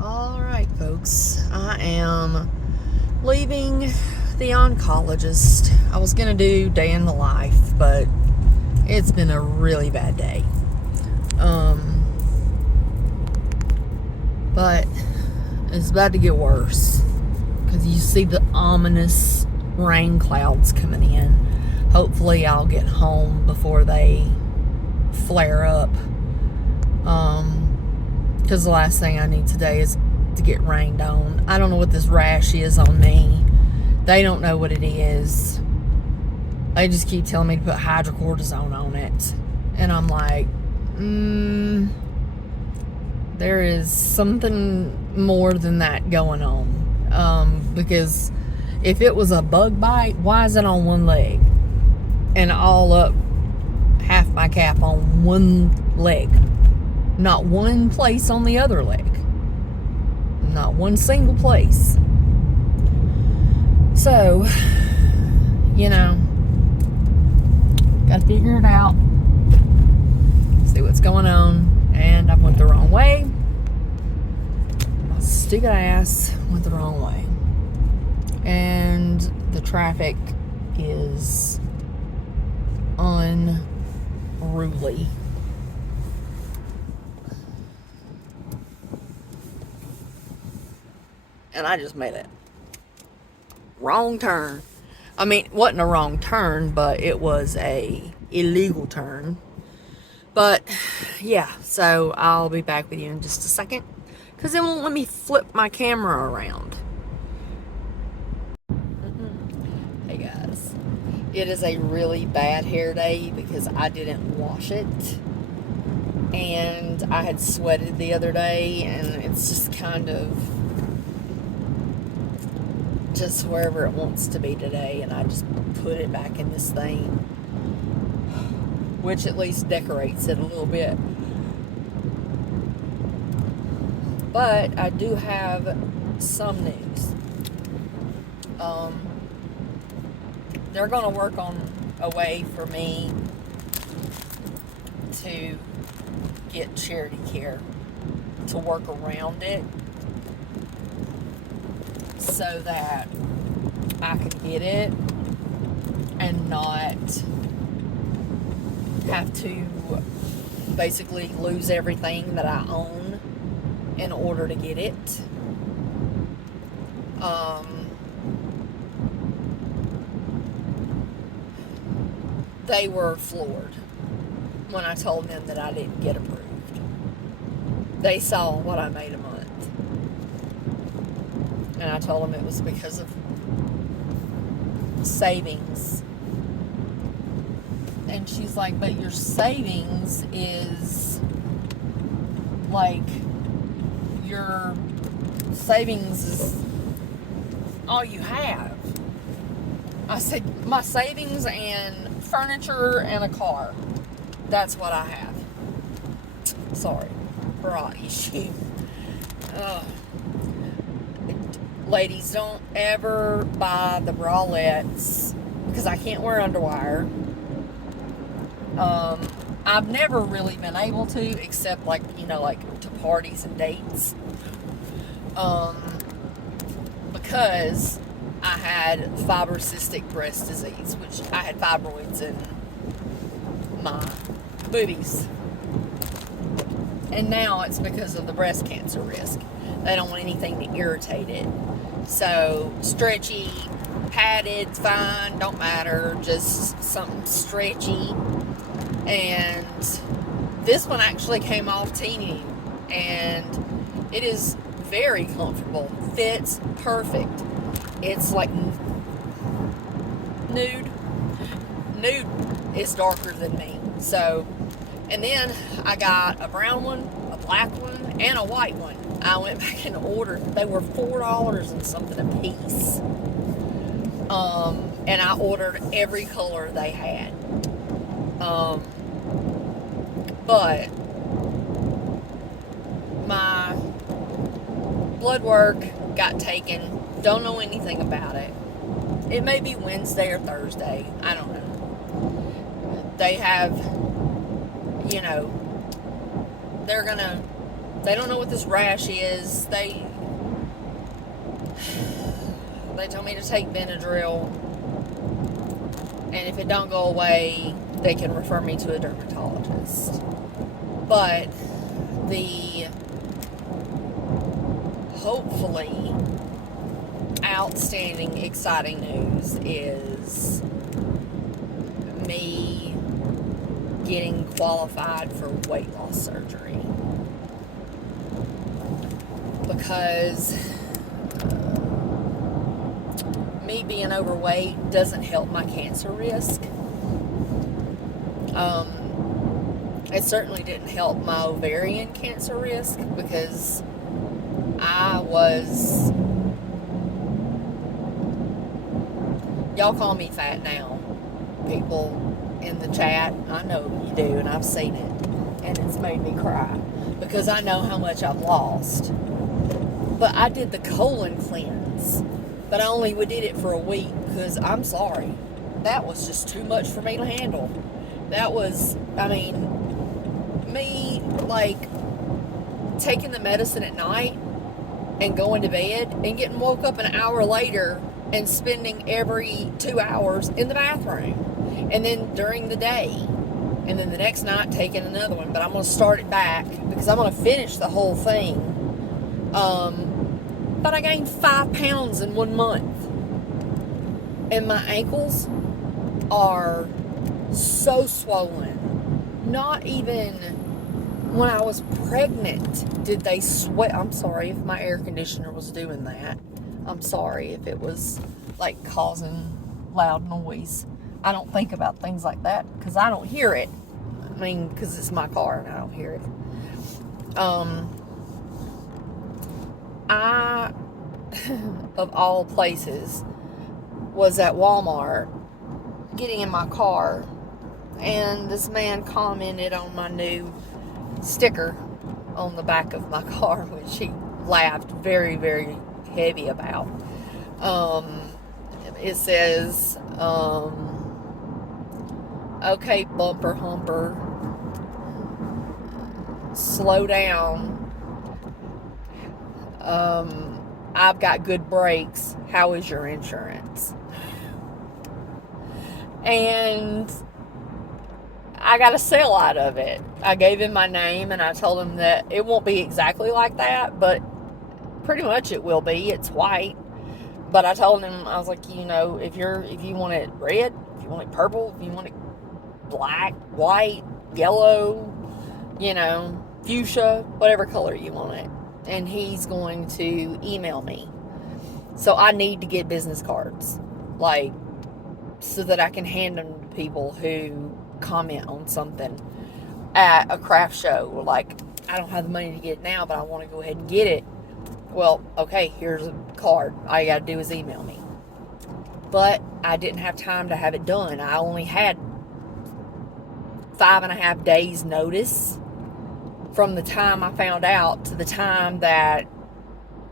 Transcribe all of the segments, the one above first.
Alright, folks, I am leaving the oncologist. I was going to do day in the life, but it's been a really bad day. But it's about to get worse because you see the ominous rain clouds coming in. Hopefully I'll get home before they flare up. Because the last thing I need today is to get rained on. I don't know what this rash is on me. They don't know what it is. They just keep telling me to put hydrocortisone on it. And I'm like, there is something more than that going on. Because if it was a bug bite, why is it on one leg? And all up half my cap on one leg. Not one place on the other leg. Not one single place. So, gotta figure it out. See what's going on. And I went the wrong way. My stupid ass went the wrong way. And the traffic is unruly. And I just made it. Wrong turn. I mean, it wasn't a wrong turn, but it was a illegal turn. But, yeah, so I'll be back with you in just a second. Because it won't let me flip my camera around. Hey, guys. It is a really bad hair day because I didn't wash it. And I had sweated the other day, and it's just kind of just wherever it wants to be today, and I just put it back in this thing, which at least decorates it a little bit. But I do have some news. They're going to work on a way for me to get charity care to work around it, so that I can get it and not have to basically lose everything that I own in order to get it. They were floored when I told them that I didn't get approved. They saw what I made a month. And I told them it was because of savings. And she's like, but your savings is like, your savings is all you have. I said, my savings and furniture and a car. That's what I have. Sorry. Bra issue. Ladies, don't ever buy the bralettes because I can't wear underwire. I've never really been able to, except like to parties and dates. Because I had fibrocystic breast disease, which I had fibroids in my boobies. And now it's because of the breast cancer risk. They don't want anything to irritate it. So, stretchy, padded, fine, don't matter, just something stretchy. And this one actually came off teeny, and it is very comfortable. Fits perfect. It's like nude. Nude is darker than me. So, and then I got a brown one, a black one, and a white one. I went back and ordered. They were $4 and something a piece. And I ordered every color they had. But my blood work got taken. Don't know anything about it. It may be Wednesday or Thursday. I don't know. They have, they're gonna They don't know what this rash is. They told me to take Benadryl, and if it don't go away, they can refer me to a dermatologist. But the hopefully outstanding, exciting news is me getting qualified for weight loss surgery. Because me being overweight doesn't help my cancer risk. It certainly didn't help my ovarian cancer risk, because y'all call me fat now, people in the chat. I know you do, and I've seen it, and it's made me cry, because I know how much I've lost. But I did the colon cleanse, but I only did it for a week, because I'm sorry, that was just too much for me to handle. That was, me, like, taking the medicine at night and going to bed and getting woke up an hour later and spending every 2 hours in the bathroom, and then during the day, and then the next night taking another one. But I'm going to start it back, because I'm going to finish the whole thing. But I gained 5 pounds in 1 month, and my ankles are so swollen. Not even when I was pregnant did they sweat. I'm sorry if my air conditioner was doing that. I'm sorry if it was like causing loud noise. I don't think about things like that because I don't hear it. Because it's my car and I don't hear it. I, of all places, was at Walmart getting in my car, and this man commented on my new sticker on the back of my car, which he laughed very, very heavy about. It says, okay, bumper humper, slow down. I've got good brakes. How is your insurance? And I got a sale out of it. I gave him my name and I told him that it won't be exactly like that, but pretty much it will be. It's white. But I told him, I was like, if you want it red, if you want it purple, if you want it black, white, yellow, fuchsia, whatever color you want it. And he's going to email me. So I need to get business cards, so that I can hand them to people who comment on something at a craft show. Like, I don't have the money to get it now, but I want to go ahead and get it. Well, okay, here's a card. All you got to do is email me. But I didn't have time to have it done. I only had 5.5 days notice from the time I found out to the time that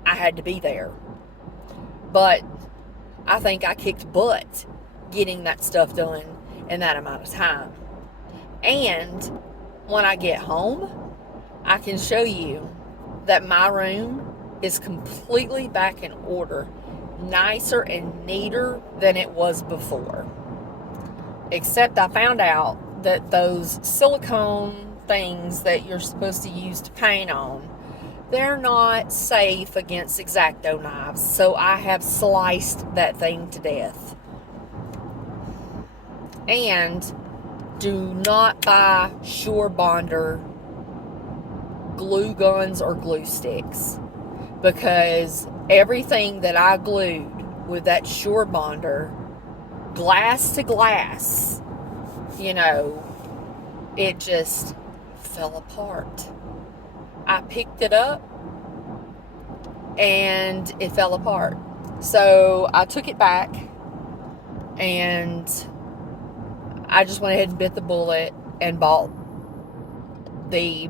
I had to be there. But I think I kicked butt getting that stuff done in that amount of time. And when I get home, I can show you that my room is completely back in order, nicer and neater than it was before. Except I found out that those silicone things that you're supposed to use to paint on, they're not safe against X-Acto knives, so I have sliced that thing to death. And do not buy Sure Bonder glue guns or glue sticks, because everything that I glued with that Sure Bonder, glass to glass, it just fell apart. I picked it up and it fell apart. So I took it back and I just went ahead and bit the bullet and bought the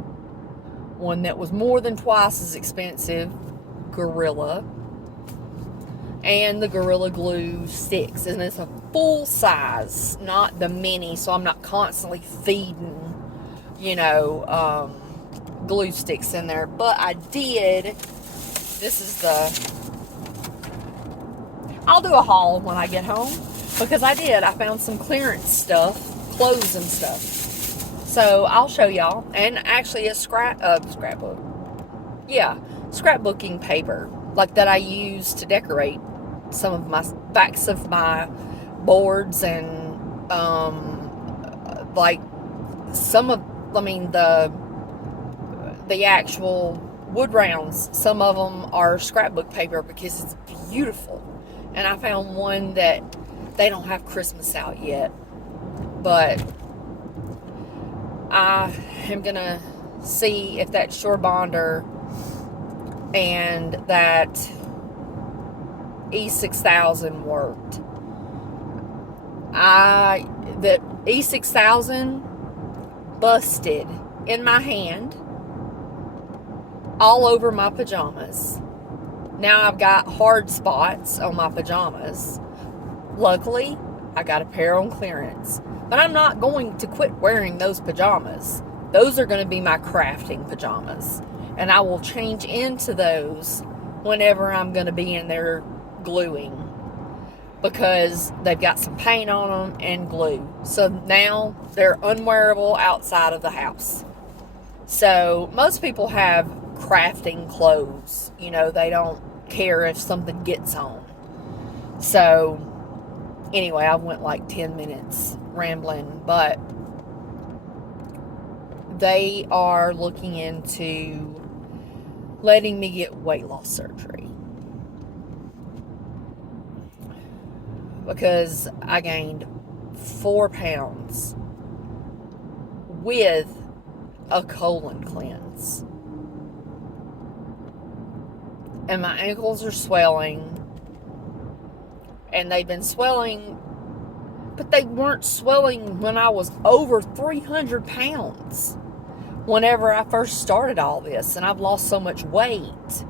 one that was more than twice as expensive, Gorilla, and the Gorilla Glue sticks. And it's a full size, not the mini, so I'm not constantly feeding, glue sticks in there. But I did, this is I'll do a haul when I get home, because I found some clearance stuff, clothes and stuff. So I'll show y'all. And actually a scrapbook. Yeah, scrapbooking paper, like that I use to decorate some of my backs of my boards, and like some of, the actual wood rounds, some of them are scrapbook paper because it's beautiful. And I found one that they don't have Christmas out yet, but I am gonna see if that Shore Bonder and that E6000 worked. The E6000 busted in my hand all over my pajamas. Now I've got hard spots on my pajamas. Luckily, I got a pair on clearance. But I'm not going to quit wearing those pajamas. Those are going to be my crafting pajamas. And I will change into those whenever I'm going to be in there gluing, because they've got some paint on them and glue. So now they're unwearable outside of the house. So most people have crafting clothes. They don't care if something gets on. So anyway, I went like 10 minutes rambling, but they are looking into letting me get weight loss surgery, because I gained 4 pounds with a colon cleanse. And my ankles are swelling. And they've been swelling, but they weren't swelling when I was over 300 pounds. Whenever I first started all this, and I've lost so much weight,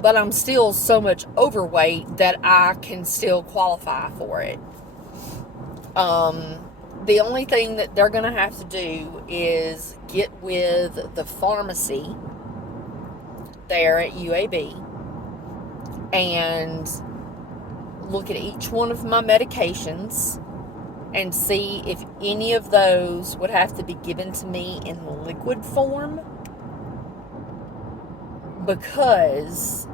but I'm still so much overweight that I can still qualify for it. The only thing that they're going to have to do is get with the pharmacy there at UAB and look at each one of my medications and see if any of those would have to be given to me in liquid form, because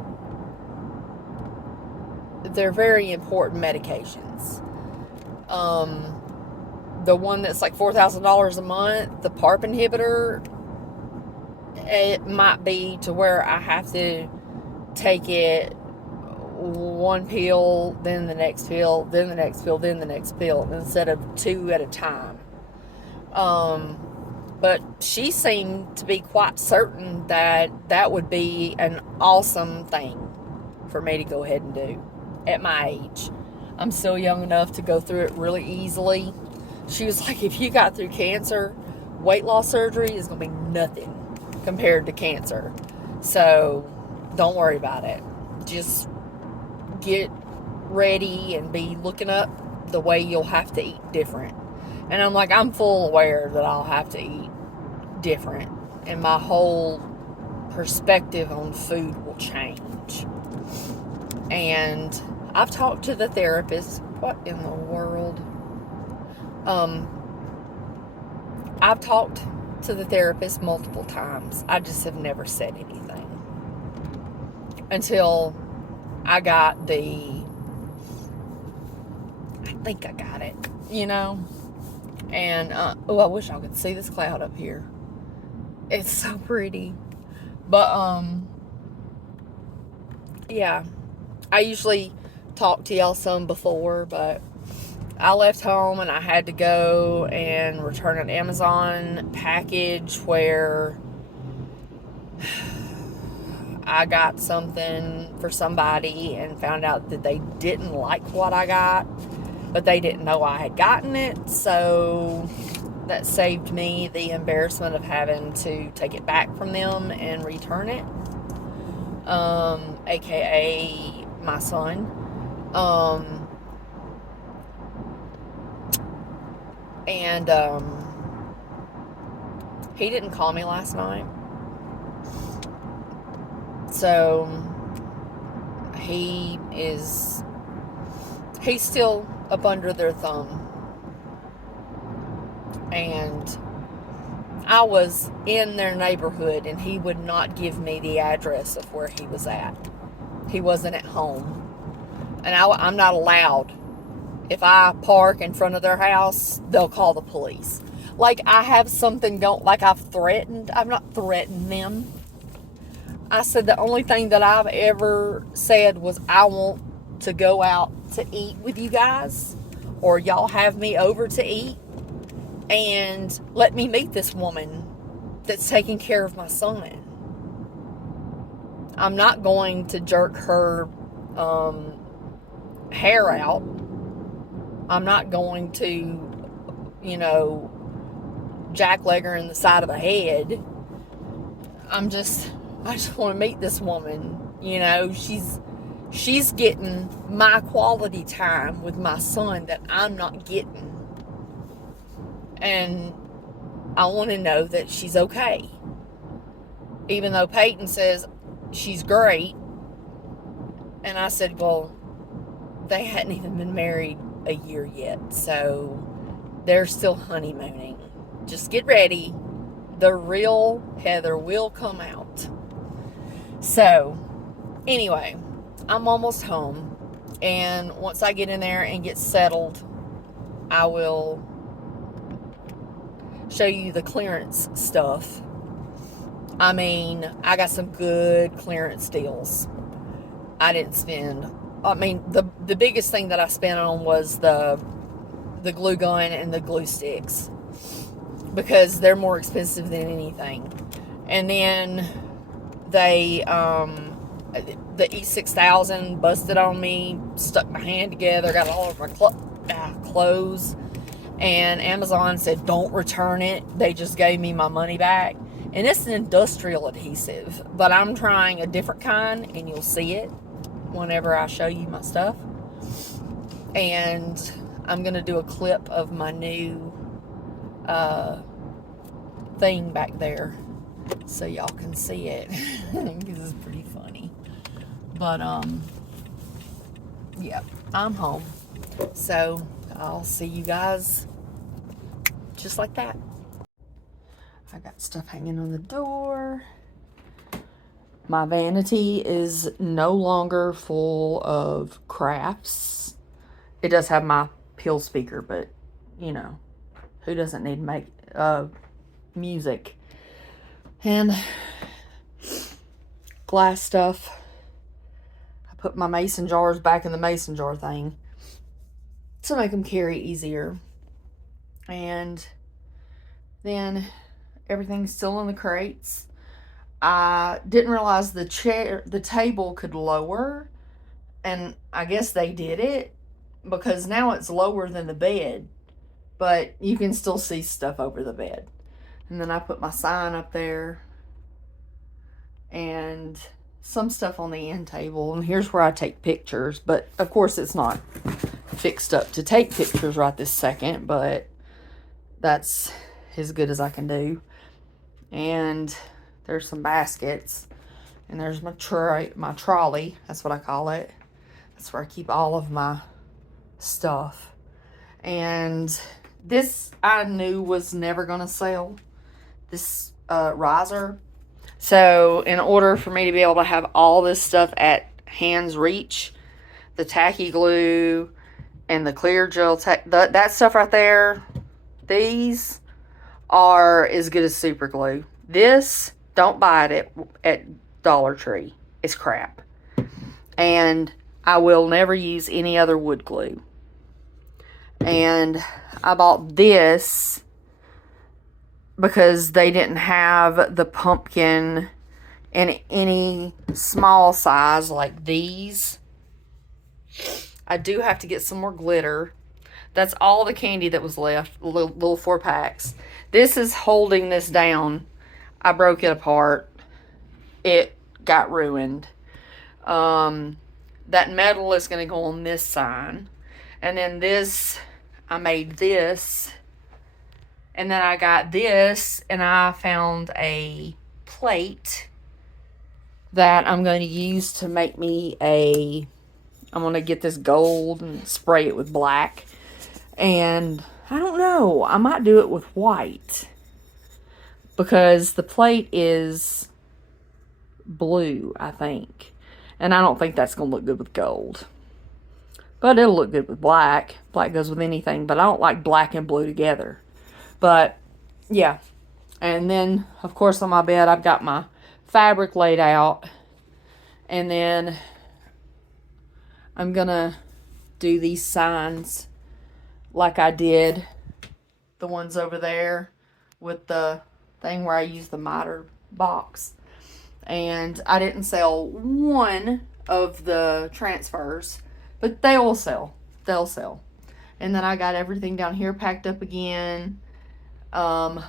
they're very important medications. The one that's like $4,000 a month, the PARP inhibitor, it might be to where I have to take it one pill, then the next pill, then the next pill, then the next pill, instead of 2 at a time. But she seemed to be quite certain that that would be an awesome thing for me to go ahead and do at my age. I'm still young enough to go through it really easily. She was like, if you got through cancer, weight loss surgery is going to be nothing compared to cancer. So don't worry about it. Just get ready and be looking up the way you'll have to eat different. And I'm like, I'm full aware that I'll have to eat different, and my whole perspective on food will change. And I've talked to the therapist. What in the world? I've talked to the therapist multiple times. I just have never said anything until I got I think I got it, And, I wish I could see this cloud up here. It's so pretty. But, yeah. I usually talk to y'all some before, but I left home and I had to go and return an Amazon package where I got something for somebody and found out that they didn't like what I got, but they didn't know I had gotten it. So that saved me the embarrassment of having to take it back from them and return it. AKA my son. And he didn't call me last night. So he's still up under their thumb. And I was in their neighborhood, and he would not give me the address of where he was at. He wasn't at home. And I'm not allowed. If I park in front of their house, they'll call the police. Like I have something like I've not threatened them. I said the only thing that I've ever said was I want to go out to eat with you guys, or y'all have me over to eat, and let me meet this woman that's taking care of my son. I'm not going to jerk her hair out. I'm not going to, jackleg her in the side of the head. I just want to meet this woman. She's getting my quality time with my son that I'm not getting. And I want to know that she's okay. Even though Peyton says she's great. And I said, well, they hadn't even been married a year yet. So they're still honeymooning. Just get ready. The real Heather will come out. So, anyway, I'm almost home. And once I get in there and get settled, I will show you the clearance stuff. I mean, I got some good clearance deals. I didn't spend... the biggest thing that I spent on was the glue gun and the glue sticks, because they're more expensive than anything. And then the E6000 busted on me, stuck my hand together, got all of my clothes, and Amazon said don't return it. They just gave me my money back. And it's an industrial adhesive, but I'm trying a different kind, and you'll see it whenever I show you my stuff. And I'm going to do a clip of my new thing back there so y'all can see it. This is pretty funny. But, yeah, I'm home. So, I'll see you guys just like that. I got stuff hanging on the door. My vanity is no longer full of crafts. It does have my pill speaker, but, who doesn't need music? And glass stuff. I put my mason jars back in the mason jar thing to make them carry easier. And then everything's still in the crates. I didn't realize the table could lower, and I guess they did it because now it's lower than the bed, but you can still see stuff over the bed. And then I put my sign up there and some stuff on the end table, and here's where I take pictures, but of course it's not fixed up to take pictures right this second, but that's as good as I can do. And there's some baskets, and there's my trolley, that's what I call it. That's where I keep all of my stuff. And this I knew was never gonna sell, this riser. So in order for me to be able to have all this stuff at hand's reach, the tacky glue and the clear gel, that stuff right there, these are as good as super glue. This, don't buy it at Dollar Tree. It's crap. And I will never use any other wood glue. And I bought this because they didn't have the pumpkin in any small size like these. I do have to get some more glitter. That's all the candy that was left, little 4-packs. This is holding this down. I broke it apart. It got ruined. That metal is going to go on this sign. And then this, I made this. And then I got this, and I found a plate that I'm going to use to make me I'm going to get this gold and spray it with black. And I don't know, I might do it with white. Because the plate is blue, I think. And I don't think that's going to look good with gold. But it'll look good with black. Black goes with anything. But I don't like black and blue together. But, yeah. And then, of course, on my bed, I've got my fabric laid out. And then I'm going to do these signs like I did the ones over there with the thing where I used the miter box. And I didn't sell one of the transfers, but they will sell. They'll sell. And then I got everything down here packed up again. My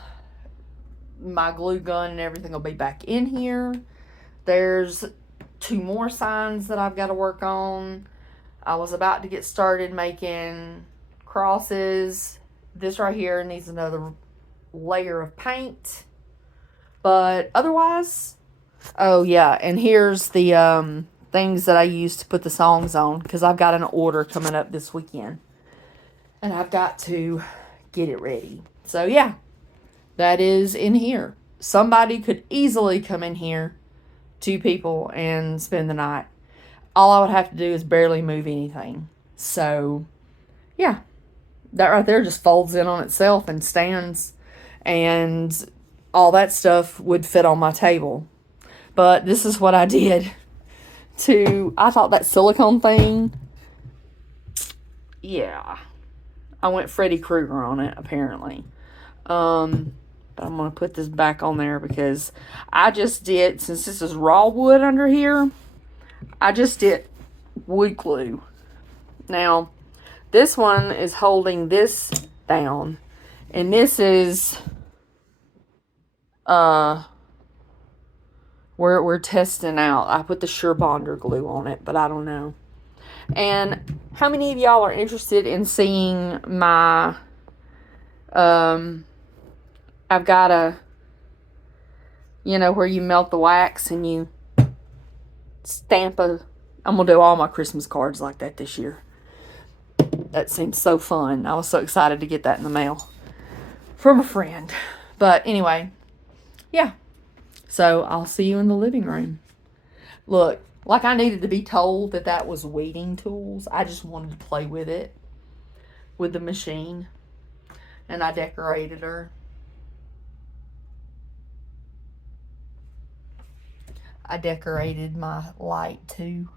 glue gun and everything will be back in here. There's 2 more signs that I've got to work on. I was about to get started making crosses. This right here needs another layer of paint. But otherwise, oh yeah, and here's the things that I use to put the songs on, because I've got an order coming up this weekend. And I've got to get it ready. So yeah, that is in here. Somebody could easily come in here, 2 people, and spend the night. All I would have to do is barely move anything. So, yeah. That right there just folds in on itself and stands. And all that stuff would fit on my table. But this is what I did. I thought that silicone thing, yeah. I went Freddy Krueger on it, apparently. But I'm going to put this back on there because I just did, since this is raw wood under here, I just did wood glue. Now, this one is holding this down. And this is we're testing out. I put the Sure Bonder glue on it, but I don't know. And how many of y'all are interested in seeing my I've got where you melt the wax and you stamp I'm going to do all my Christmas cards like that this year. That seems so fun. I was so excited to get that in the mail from a friend. But anyway, yeah. So I'll see you in the living room. Look, like I needed to be told that was weeding tools. I just wanted to play with it, with the machine. And I decorated her. I decorated my light too.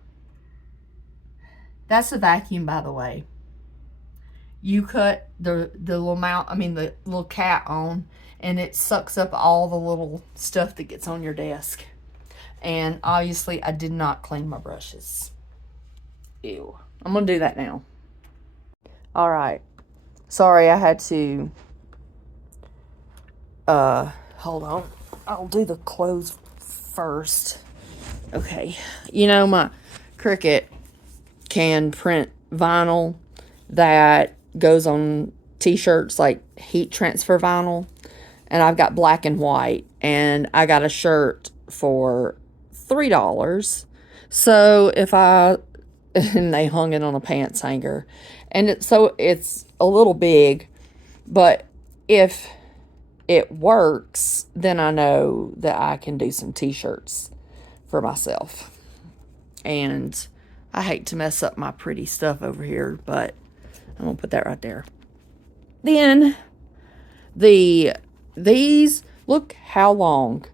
That's a vacuum, by the way. You cut the little cap on, and it sucks up all the little stuff that gets on your desk. And obviously, I did not clean my brushes. Ew. I'm going to do that now. All right. Sorry, I had to... hold on. I'll do the clothes first. Okay. My Cricut can print vinyl that goes on t-shirts, like heat transfer vinyl. And I've got black and white. And I got a shirt for $3. So and they hung it on a pants hanger. And it's a little big, but if it works, then I know that I can do some t-shirts for myself. And I hate to mess up my pretty stuff over here, but I'm going to put that right there. Then, these, look how long.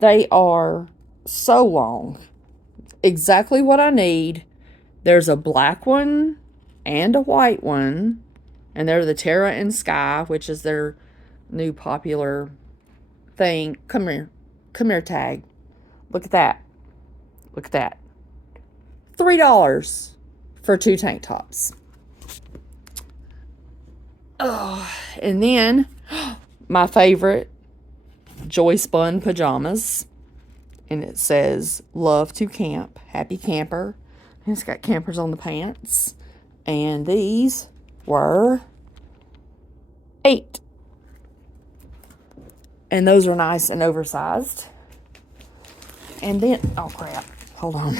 They are so long. Exactly what I need. There's a black one and a white one. And they're the Terra and Sky, which is their new popular thing. Come here. Come here, tag. Look at that. Look at that. $3 for 2 tank tops. Oh, and then my favorite Joy Spun pajamas. And it says, love to camp. Happy camper. And it's got campers on the pants. And these were $8. And those are nice and oversized. And then, oh crap, hold on.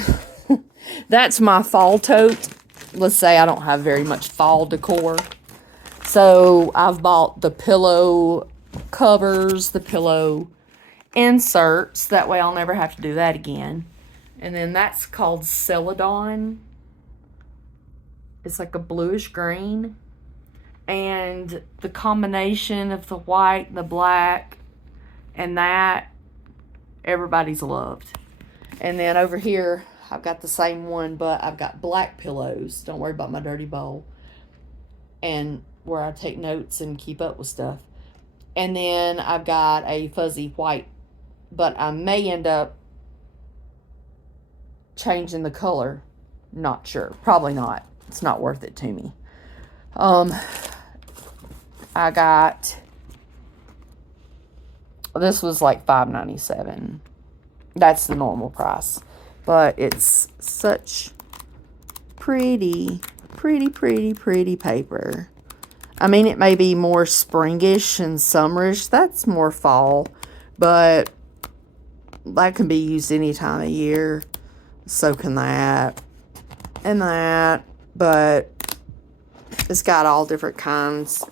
That's my fall tote. Let's say I don't have very much fall decor. So I've bought the pillow covers, the pillow inserts. That way I'll never have to do that again. And then that's called Celadon. It's like a bluish green. And the combination of the white and the black and that, everybody's loved. And then over here, I've got the same one, but I've got black pillows. Don't worry about my dirty bowl. And where I take notes and keep up with stuff. And then I've got a fuzzy white, but I may end up changing the color. Not sure. Probably not. It's not worth it to me. I got, this was like $5.97. That's the normal price. But it's such pretty paper. I mean, it may be more springish and summerish. That's more fall. But that can be used any time of year. So can that. And that. But it's got all different kinds.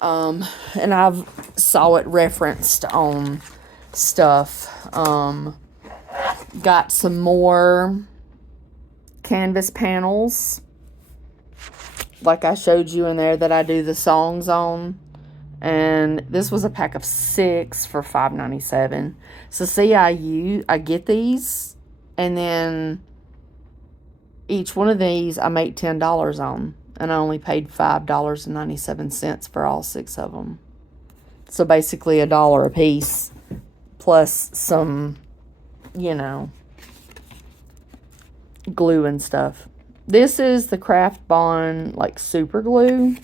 And I've saw it referenced on stuff. Got some more canvas panels. Like I showed you in there that I do the songs on. And this was a pack of 6 for $5.97. So see, I get these. And then each one of these I make $10 on. And I only paid $5.97 for all 6 of them. So basically $1 a piece. Plus some, glue and stuff. This is the Craft Bond, like, super glue.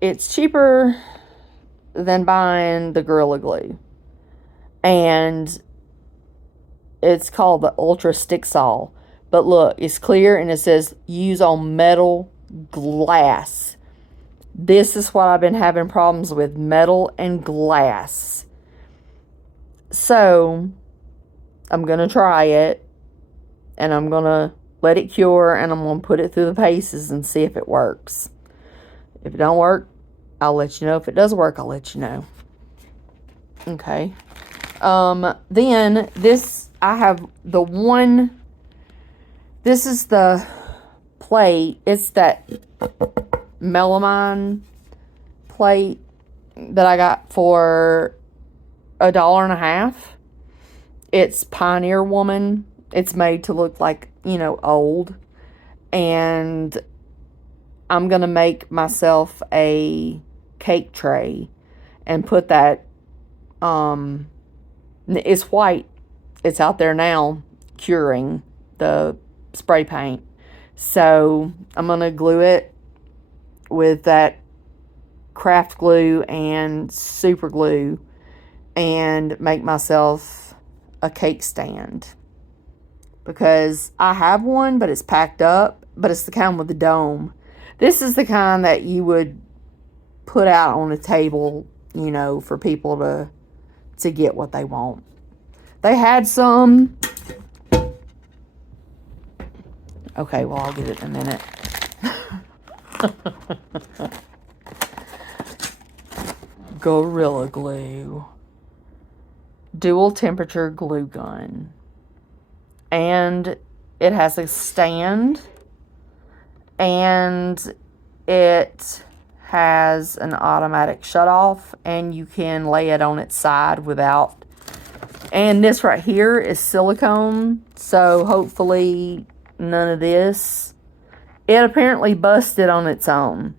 It's cheaper than buying the Gorilla Glue. And it's called the Ultra Stick Sol. But look, it's clear and it says use on metal glass. This is what I've been having problems with, metal and glass. So, I'm going to try it. And I'm going to let it cure. And I'm going to put it through the paces and see if it works. If it don't work, I'll let you know. If it does work, I'll let you know. Okay. Then, I have the one... This is the plate. It's that melamine plate that I got for $1.50. It's Pioneer Woman. It's made to look like, old. And I'm going to make myself a cake tray and put that, it's white. It's out there now curing the spray paint. So I'm going to glue it with that craft glue and super glue and make myself a cake stand. Because I have one, but it's packed up, but it's the kind with the dome. This is the kind that you would put out on a table, for people to get what they want. They had some. Okay, well, I'll get it in a minute. Gorilla Glue. Dual temperature glue gun. And it has a stand. And it has an automatic shut-off. And you can lay it on its side without. And this right here is silicone. So hopefully none of this. It apparently busted on its own.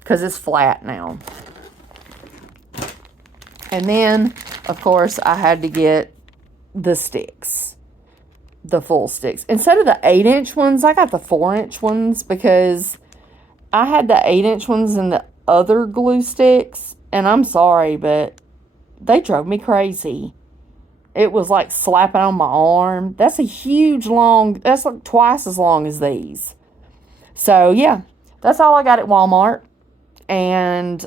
Because it's flat now. And then, of course, I had to get the sticks. The full sticks. Instead of the 8-inch ones, I got the 4-inch ones because I had the 8-inch ones and the other glue sticks. And I'm sorry, but they drove me crazy. It was like slapping on my arm. That's a huge long, that's like twice as long as these. So, yeah, that's all I got at Walmart. And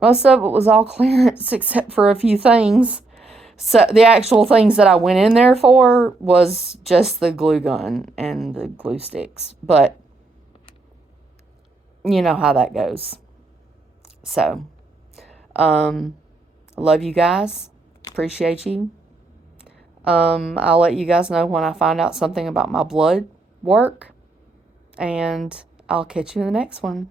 most of it was all clearance except for a few things. So the actual things that I went in there for was just the glue gun and the glue sticks. But you know how that goes. So, love you guys. Appreciate you. I'll let you guys know when I find out something about my blood work. And I'll catch you in the next one.